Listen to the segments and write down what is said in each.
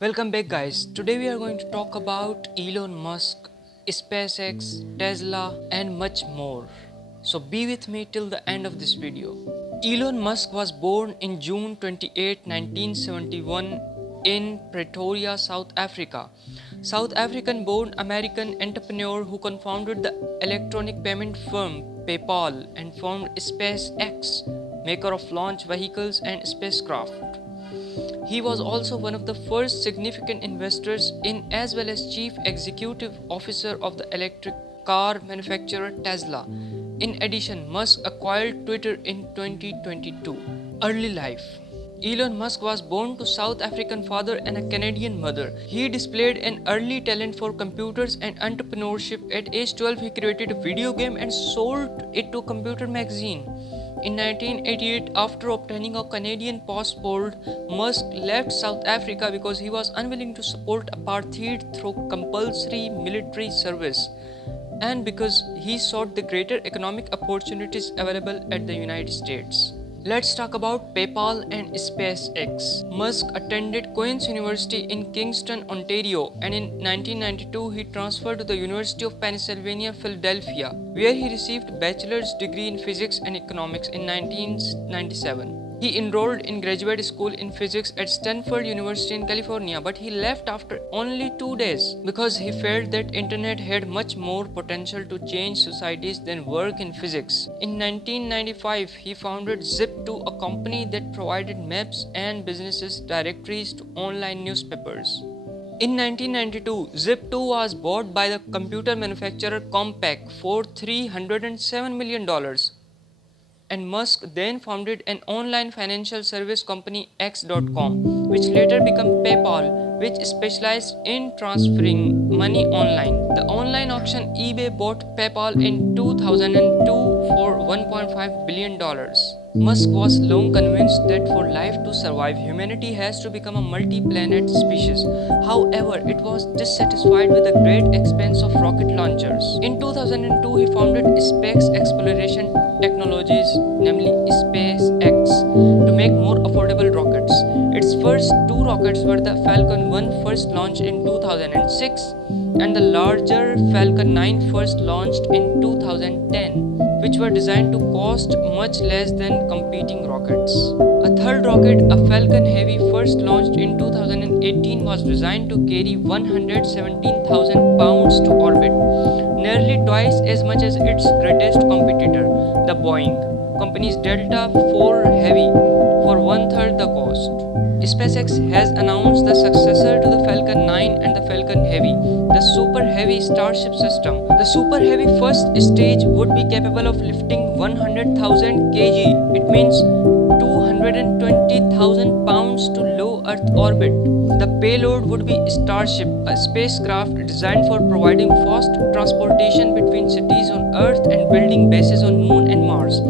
Welcome back, guys. Today we are going to talk about Elon Musk, SpaceX, Tesla, and much more. So be with me till the end of this video. Elon Musk was born in June 28, 1971 in Pretoria, South Africa. South African born American entrepreneur who co-founded the electronic payment firm PayPal and formed SpaceX, maker of launch vehicles and spacecraft. He was also one of the first significant investors in as well as chief executive officer of the electric car manufacturer Tesla. In addition, Musk acquired Twitter in 2022. Early life. Elon Musk was born to South African father and a Canadian mother. He displayed an early talent for computers and entrepreneurship. At age 12, he created a video game and sold it to Computer Magazine. In 1988, after obtaining a Canadian passport, Musk left South Africa because he was unwilling to support apartheid through compulsory military service and because he sought the greater economic opportunities available at the United States. Let's talk about PayPal and SpaceX. Musk attended Queen's University in Kingston, Ontario, and in 1992 he transferred to the University of Pennsylvania, Philadelphia, where he received a bachelor's degree in physics and economics in 1997. He enrolled in graduate school in physics at Stanford University in California, but he left after only 2 days because he felt that internet had much more potential to change societies than work in physics. In 1995, he founded Zip2, a company that provided maps and businesses directories to online newspapers. In 1992, Zip2 was bought by the computer manufacturer Compaq for $307 million. And Musk then founded an online financial service company X.com, which later became PayPal, which specialized in transferring money online. The online auction eBay bought PayPal in 2002 for $1.5 billion. Musk was long convinced that for life to survive, humanity has to become a multi-planet species. However, it was dissatisfied with the great expense of rocket launchers. In 2002, he founded Space Exploration Technologies, namely SpaceX, to make more affordable rockets. Its first two rockets were the Falcon 1, first launched in 2006, and the larger Falcon 9, first launched in 2010, which were designed to cost much less than competing rockets. A third rocket, a Falcon Heavy, first launched in 2018, was designed to carry 117,000 pounds to orbit, nearly twice as much as its greatest competitor, the Boeing company's Delta IV Heavy, for one-third the cost. SpaceX has announced the successor to the Falcon 9 and the Falcon Heavy, the Super Heavy Starship system. The Super Heavy first stage would be capable of lifting 100,000 kg, it means 220,000 pounds to low Earth orbit. The payload would be Starship, a spacecraft designed for providing fast transportation between cities on Earth and building bases on Moon and Mars.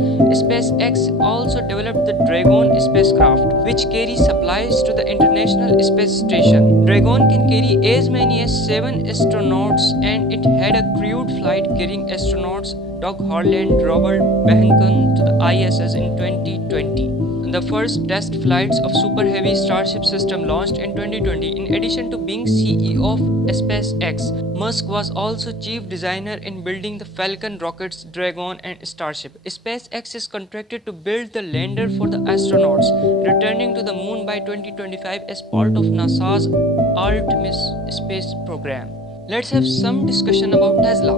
SpaceX also developed the Dragon spacecraft, which carries supplies to the International Space Station. Dragon can carry as many as 7 astronauts, and it had a crewed flight carrying astronauts Doug Hurley and Robert Behnken to the ISS in 2020. The first test flights of Super Heavy Starship system launched in 2020. In addition to being CEO of SpaceX, Musk was also chief designer in building the Falcon rockets, Dragon and Starship. SpaceX is contracted to build the lander for the astronauts returning to the moon by 2025 as part of NASA's Artemis space program. Let's have some discussion about Tesla.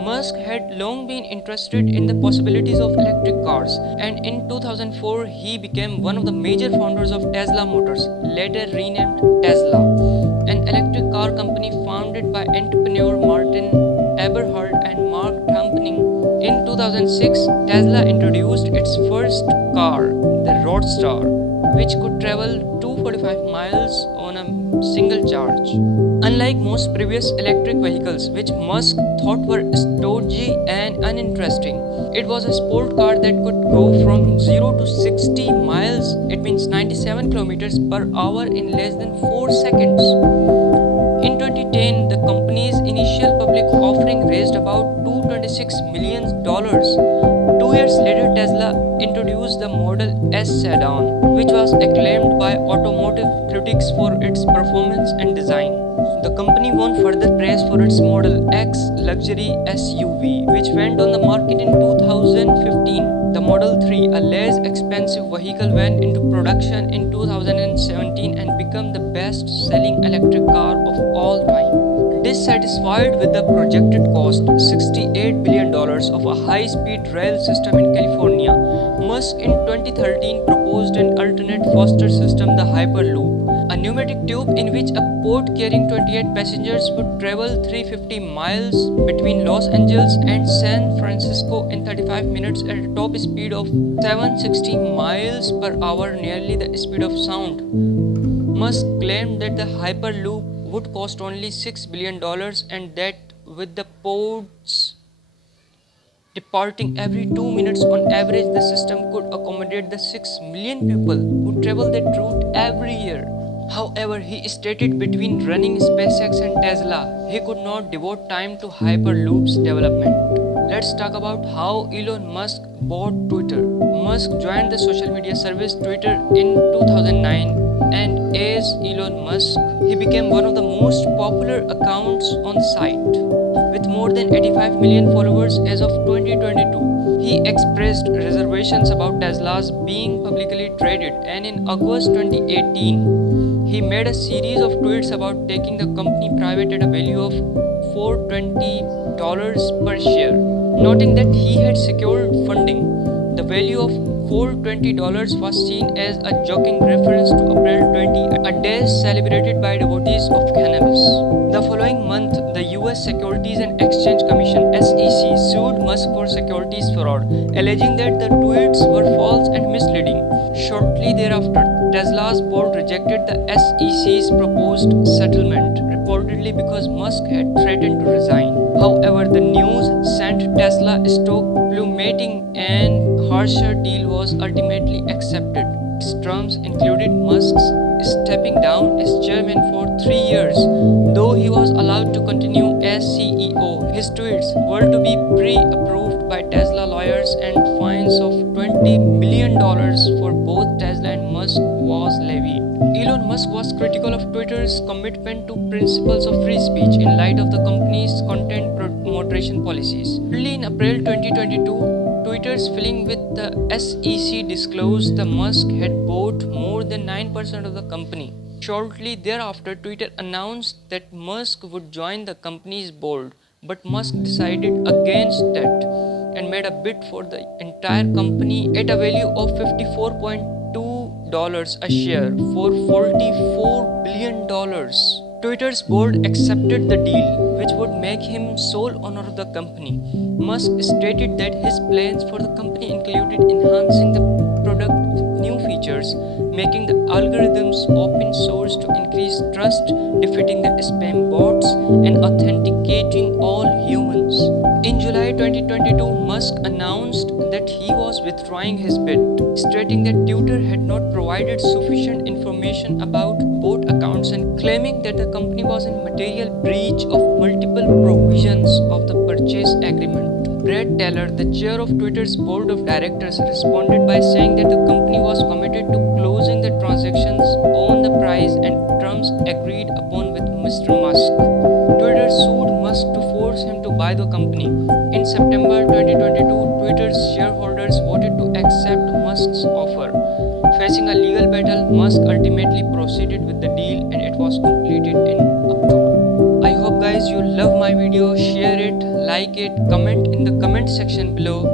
Musk had long been interested in the possibilities of electric cars, and in 2004 he became one of the major founders of Tesla Motors, later renamed Tesla, an electric car company founded by entrepreneur Martin Eberhard and Mark Tampning. In 2006, Tesla introduced its first car, the Roadster, which could travel 245 miles on a single charge. Unlike most previous electric vehicles, which Musk thought were stodgy and uninteresting, it was a sport car that could go from 0 to 60 miles, it means 97 kilometers per hour, in less than 4 seconds. In 2010, the company's initial public offering raised about $226 million to 2 years later, Tesla introduced the Model S sedan, which was acclaimed by automotive critics for its performance and design. The company won further praise for its Model X luxury SUV, which went on the market in 2015. The Model 3, a less expensive vehicle, went into production in 2017 and became the best-selling electric car of all time. Dissatisfied with the projected cost $68 billion of a high-speed rail system in California, Musk in 2013 proposed an alternate faster system, the Hyperloop, a pneumatic tube in which a boat carrying 28 passengers would travel 350 miles between Los Angeles and San Francisco in 35 minutes at a top speed of 760 miles per hour, nearly the speed of sound. Musk claimed that the Hyperloop would cost only $6 billion and that with the ports departing every 2 minutes on average, the system could accommodate the 6 million people who travel that route every year. However, he stated between running SpaceX and Tesla, he could not devote time to Hyperloop's development. Let's talk about how Elon Musk bought Twitter. Musk joined the social media service Twitter in 2009, and as Elon Musk, he became one of the most popular accounts on the site. With more than 85 million followers as of 2022, he expressed reservations about Tesla's being publicly traded, and in August 2018, he made a series of tweets about taking the company private at a value of $420 per share. Noting that he had secured funding, the value of $420 was seen as a joking reference to April 20, a day celebrated by devotees of cannabis. The following month, the US Securities and Exchange Commission (SEC) sued Musk for securities fraud, alleging that the tweets were false and misleading. Shortly thereafter, Tesla's board rejected the SEC's proposed settlement, reportedly because Musk had threatened to resign. However, the news sent Tesla stock plummeting and harsher deal was ultimately accepted. Its terms included Musk's stepping down as chairman for 3 years, though he was allowed to continue as CEO. His tweets were to be pre-approved by Tesla lawyers, and fines of $20 million for both Tesla and Musk was levied. Elon Musk was critical of Twitter's commitment to principles of free speech in light of the company's content moderation policies. Early in April 2022, Twitter's filing with the SEC disclosed that Musk had bought more than 9% of the company. Shortly thereafter, Twitter announced that Musk would join the company's board, but Musk decided against that and made a bid for the entire company at a value of $54.2 a share for $44 billion. Twitter's board accepted the deal, which would make him sole owner of the company. Musk stated that his plans for the company included enhancing the product with new features, making the algorithms open source to increase trust, defeating the spam bots, and authenticating all humans. In July 2022, Musk announced that he was withdrawing his bid, stating that Twitter had not provided sufficient information about bot accounts and claiming that the company was in material breach of multiple provisions of the purchase agreement. Brad Taylor, the chair of Twitter's board of directors, responded by saying that the company was committed to closing the transactions on the price and terms agreed upon with Mr. Musk. Twitter sued Musk to force him to buy the company. In September 2022, Twitter's shareholders voted to accept Musk's offer. Facing a legal battle, Musk ultimately proceeded with the deal and it was completed in October. I hope guys you love my video, share it, like it, comment in the comment section below.